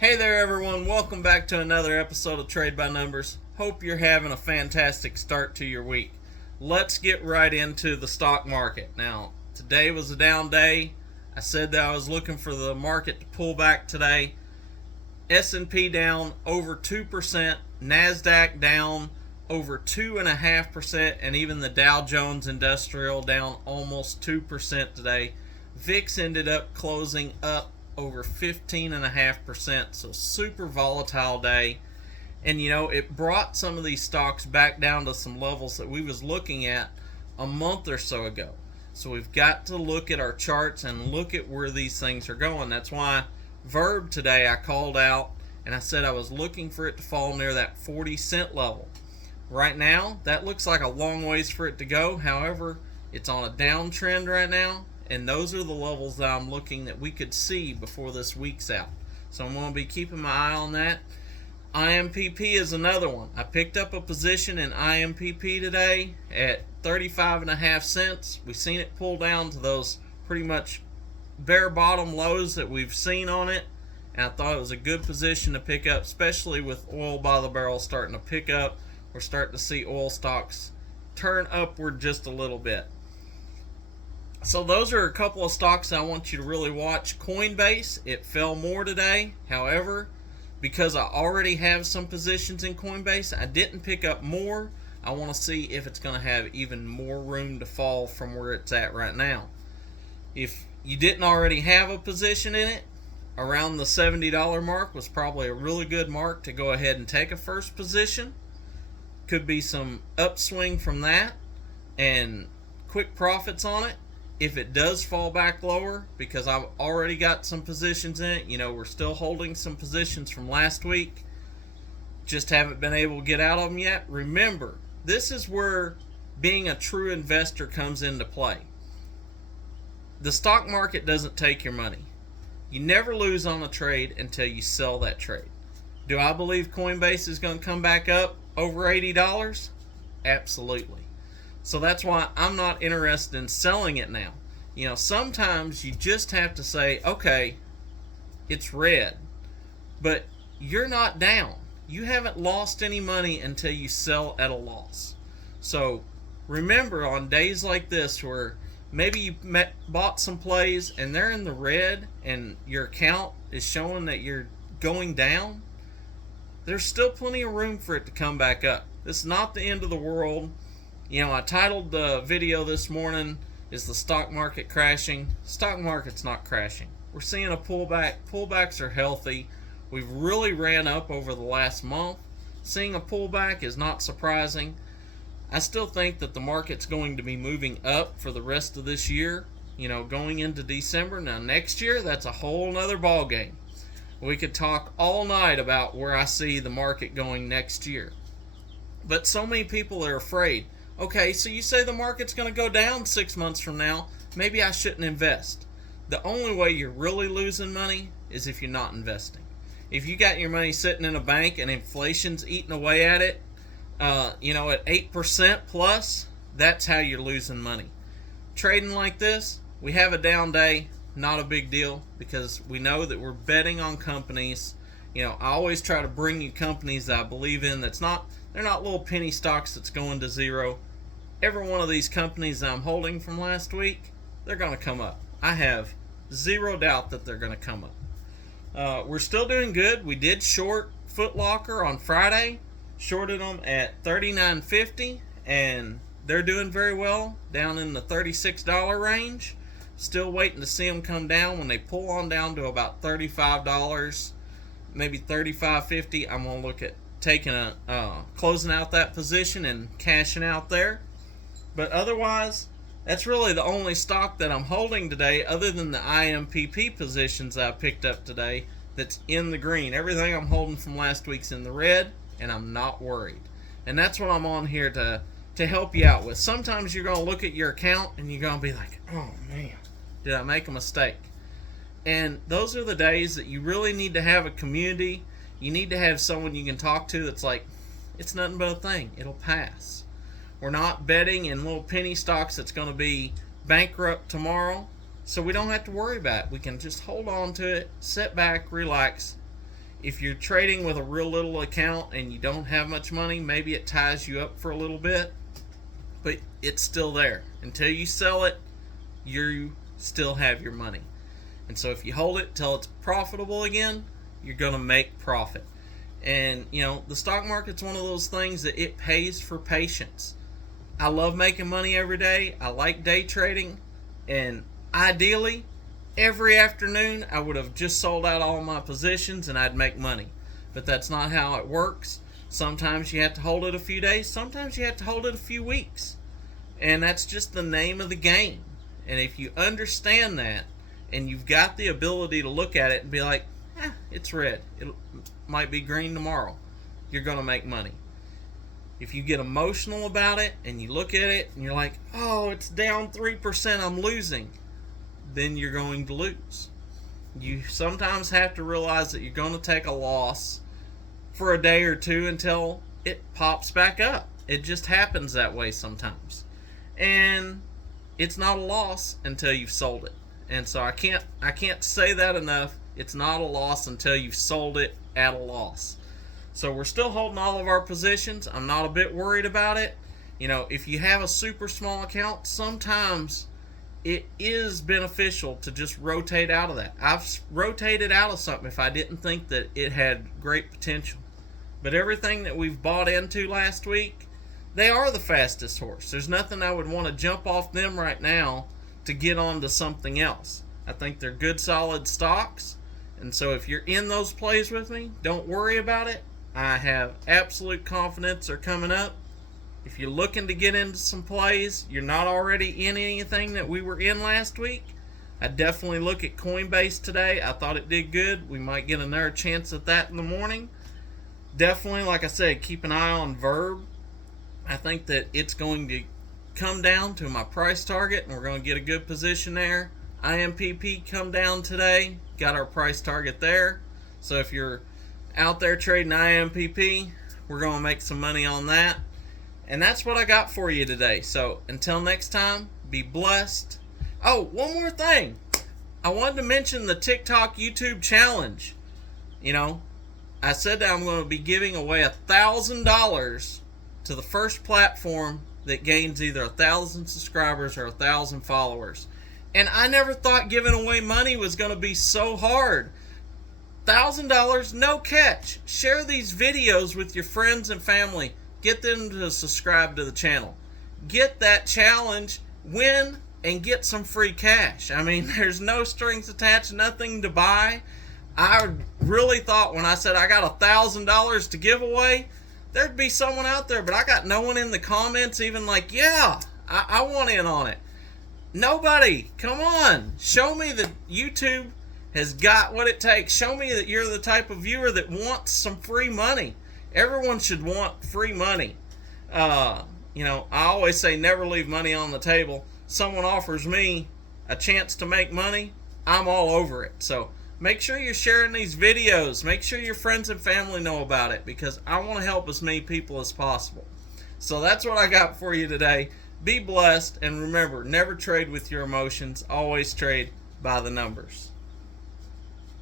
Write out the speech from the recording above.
Hey there, everyone. Welcome back to another episode of Trade by Numbers. Hope you're having a fantastic start to your week. Let's get right into the stock market. Now, today was a down day. I said that I was looking for the market to pull back today. S&P down over 2%, NASDAQ down over 2.5%, and even the Dow Jones Industrial down almost 2% today. VIX ended up closing up over 15.5%, so super volatile day. And it brought some of these stocks back down to some levels that we was looking at a month or so ago. So we've got to look at our charts and look at where these things are going. That's why Verb today I called out and I said I was looking for it to fall near that 40-cent level. Right now, that looks like a long ways for it to go. However, it's on a downtrend right now, and those are the levels that I'm looking that we could see before this week's out. So I'm going to be keeping my eye on that. IMPP is another one. I picked up a position in IMPP today at 35.5 cents. We've seen it pull down to those pretty much bare bottom lows that we've seen on it, and I thought it was a good position to pick up, especially with oil by the barrel starting to pick up. We're starting to see oil stocks turn upward just a little bit. So those are a couple of stocks I want you to really watch. Coinbase, it fell more today. However, because I already have some positions in Coinbase, I didn't pick up more. I want to see if it's going to have even more room to fall from where it's at right now. If you didn't already have a position in it, around the $70 mark was probably a really good mark to go ahead and take a first position. Could be some upswing from that and quick profits on it. If it does fall back lower, because I've already got some positions in it, we're still holding some positions from last week, just haven't been able to get out of them yet. Remember, this is where being a true investor comes into play. The stock market doesn't take your money. You never lose on a trade until you sell that trade. Do I believe Coinbase is going to come back up over $80? Absolutely. So that's why I'm not interested in selling it now. Sometimes you just have to say, okay, it's red, but you're not down. You haven't lost any money until you sell at a loss. So remember, on days like this where maybe you bought some plays and they're in the red and your account is showing that you're going down, there's still plenty of room for it to come back up. This is not the end of the world. I titled the video this morning, is the stock market crashing? Stock market's not crashing. We're seeing a pullback. Pullbacks are healthy. We've really ran up over the last month. Seeing a pullback is not surprising. I still think that the market's going to be moving up for the rest of this year, going into December. Now next year, that's a whole nother ball game. We could talk all night about where I see the market going next year. But so many people are afraid. Okay, so you say the market's going to go down 6 months from now. Maybe I shouldn't invest. The only way you're really losing money is if you're not investing. If you got your money sitting in a bank and inflation's eating away at it, at 8% plus, that's how you're losing money. Trading like this, we have a down day, not a big deal, because we know that we're betting on companies. I always try to bring you companies that I believe in. They're not little penny stocks that's going to zero. Every one of these companies that I'm holding from last week, they're going to come up. I have zero doubt that they're going to come up. We're still doing good. We did short Foot Locker on Friday. Shorted them at $39.50, and they're doing very well, down in the $36 range. Still waiting to see them come down. When they pull on down to about $35, maybe $35.50, I'm going to look at taking closing out that position and cashing out there. But otherwise, that's really the only stock that I'm holding today, other than the IMPP positions I picked up today, that's in the green. Everything I'm holding from last week's in the red, and I'm not worried. And that's what I'm on here to help you out with. Sometimes you're going to look at your account and you're going to be like, oh man, did I make a mistake? And those are the days that you really need to have a community. You need to have someone you can talk to that's like, it's nothing but a thing. It'll pass. We're not betting in little penny stocks that's going to be bankrupt tomorrow. So we don't have to worry about it. We can just hold on to it, sit back, relax. if you're trading with a real little account and you don't have much money, maybe it ties you up for a little bit, but it's still there. Until you sell it, you still have your money. And so if you hold it till it's profitable again, you're going to make profit. And, the stock market's one of those things that it pays for patience. I love making money every day. I like day trading. And ideally, every afternoon, I would have just sold out all my positions and I'd make money. But that's not how it works. Sometimes you have to hold it a few days. Sometimes you have to hold it a few weeks. And that's just the name of the game. And if you understand that, and you've got the ability to look at it and be like, it's red. It might be green tomorrow. You're going to make money. If you get emotional about it and you look at it and you're like, oh, it's down 3%, I'm losing, then you're going to lose. You sometimes have to realize that you're going to take a loss for a day or two until it pops back up. It just happens that way sometimes. And it's not a loss until you've sold it. And so I can't say that enough. It's not a loss until you've sold it at a loss. So we're still holding all of our positions. I'm not a bit worried about it. If you have a super small account, sometimes it is beneficial to just rotate out of that. I've rotated out of something if I didn't think that it had great potential. But everything that we've bought into last week, they are the fastest horse. There's nothing I would want to jump off them right now to get onto something else. I think they're good, solid stocks. And so if you're in those plays with me, don't worry about it. I have absolute confidence they're coming up. If you're looking to get into some plays, you're not already in anything that we were in last week, I definitely look at Coinbase today. I thought it did good. We might get another chance at that in the morning. Definitely, like I said, keep an eye on Verb. I think that it's going to come down to my price target, and we're going to get a good position there. IMPP come down today. Got our price target there. So if you're out there trading IMPP, we're going to make some money on that. And that's what I got for you today. So until next time, be blessed. Oh, one more thing. I wanted to mention the TikTok YouTube challenge. I said that I'm going to be giving away $1,000 to the first platform that gains either 1,000 subscribers or 1,000 followers. And I never thought giving away money was going to be so hard. $1,000, no catch. Share these videos with your friends and family. Get them to subscribe to the channel. Get that challenge, win, and get some free cash. I mean, there's no strings attached, nothing to buy. I really thought when I said I got $1,000 to give away, there'd be someone out there, but I got no one in the comments even like, yeah, I want in on it. Nobody. Come on. Show me that YouTube has got what it takes. Show me that you're the type of viewer that wants some free money. Everyone should want free money. I always say never leave money on the table. Someone offers me a chance to make money, I'm all over it. So make sure you're sharing these videos. Make sure your friends and family know about it, because I want to help as many people as possible. So that's what I got for you today. Be blessed, and remember, never trade with your emotions. Always trade by the numbers.